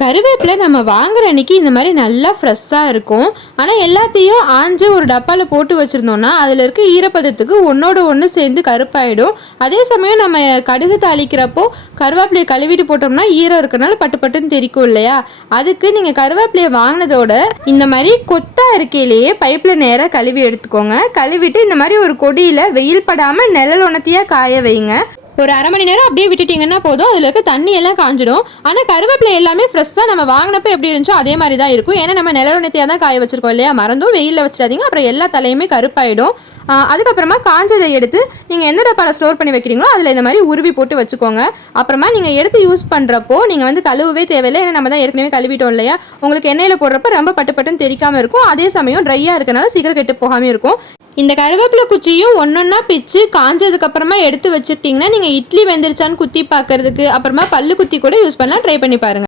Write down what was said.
கருவேப்பிலை நம்ம வாங்குற அன்னைக்கு இந்த மாதிரி நல்லா ஃப்ரெஷ்ஷாக இருக்கும். ஆனால் எல்லாத்தையும் ஆஞ்சு ஒரு டப்பாவில் போட்டு வச்சுருந்தோன்னா அதில் இருக்க ஈரப்பதத்துக்கு ஒன்றோட ஒன்று சேர்ந்து கருப்பாயிடும். அதே சமயம் நம்ம கடுகு தாளிக்கிறப்போ கருவேப்பிலையை கழுவிட்டு போட்டோம்னா ஈரம் இருக்கிறனால பட்டு பட்டுன்னு தெரிக்கும் இல்லையா? அதுக்கு நீங்கள் கருவேப்பிலையை வாங்கினதோட இந்த மாதிரி கொத்தா இருக்கையிலேயே பைப்பில் நேராக கழுவி எடுத்துக்கோங்க. கழுவிட்டு இந்த மாதிரி ஒரு கொடியில் வெயில் படாமல் நிழல் உணர்த்தியாக காய வைங்க. ஒரு அரை மணி நேரம் அப்படியே விட்டுட்டிங்கன்னா போதும், அதில் இருக்க தண்ணி எல்லாம் காஞ்சிடும். ஆனால் கருவேப்பிலை எல்லாமே ஃப்ரெஷ்ஷாக நம்ம வாங்கினப்போ எப்படி இருந்துச்சோ அதே மாதிரி தான் இருக்கும். ஏன்னா நம்ம நிலவணத்தையாக தான் காய வச்சிருக்கோம் இல்லையா? மறந்தும் வெயிலில் வச்சிடாதீங்க, அப்புறம் எல்லா தலையுமே கருப்பாயிடும். அதுக்கப்புறமா காஞ்சதை எடுத்து நீங்கள் எந்த டப்பாவில் ஸ்டோர் பண்ணி வைக்கிறீங்களோ அதில் இந்த மாதிரி உருவி போட்டு வச்சுக்கோங்க. அப்புறமா நீங்கள் எடுத்து யூஸ் பண்ணுறப்போ நீங்கள் வந்து கழுவவே தேவையில்லை, ஏன்னா நம்ம தான் ஏற்கனவே கழுவிட்டோம் இல்லையா? உங்களுக்கு எண்ணெயில் போடுறப்ப ரொம்ப பட்டு பட்டுன்னு தெரிக்காமல் இருக்கும். அதே சமயம் ட்ரையாக இருக்கனால சீக்கிரம் கெட்டு போகாமல் இருக்கும். இந்த கருவேப்பிலை குச்சியும் ஒன்றொன்னா பிச்சு காஞ்சதுக்கப்புறமா எடுத்து வச்சுட்டிங்கன்னா நீங்கள் இட்லி வெந்துருச்சான்னு குத்தி பார்க்கறதுக்கு, அப்புறமா பல்லு குத்தி கூட யூஸ் பண்ணலாம். ட்ரை பண்ணி பாருங்கள்.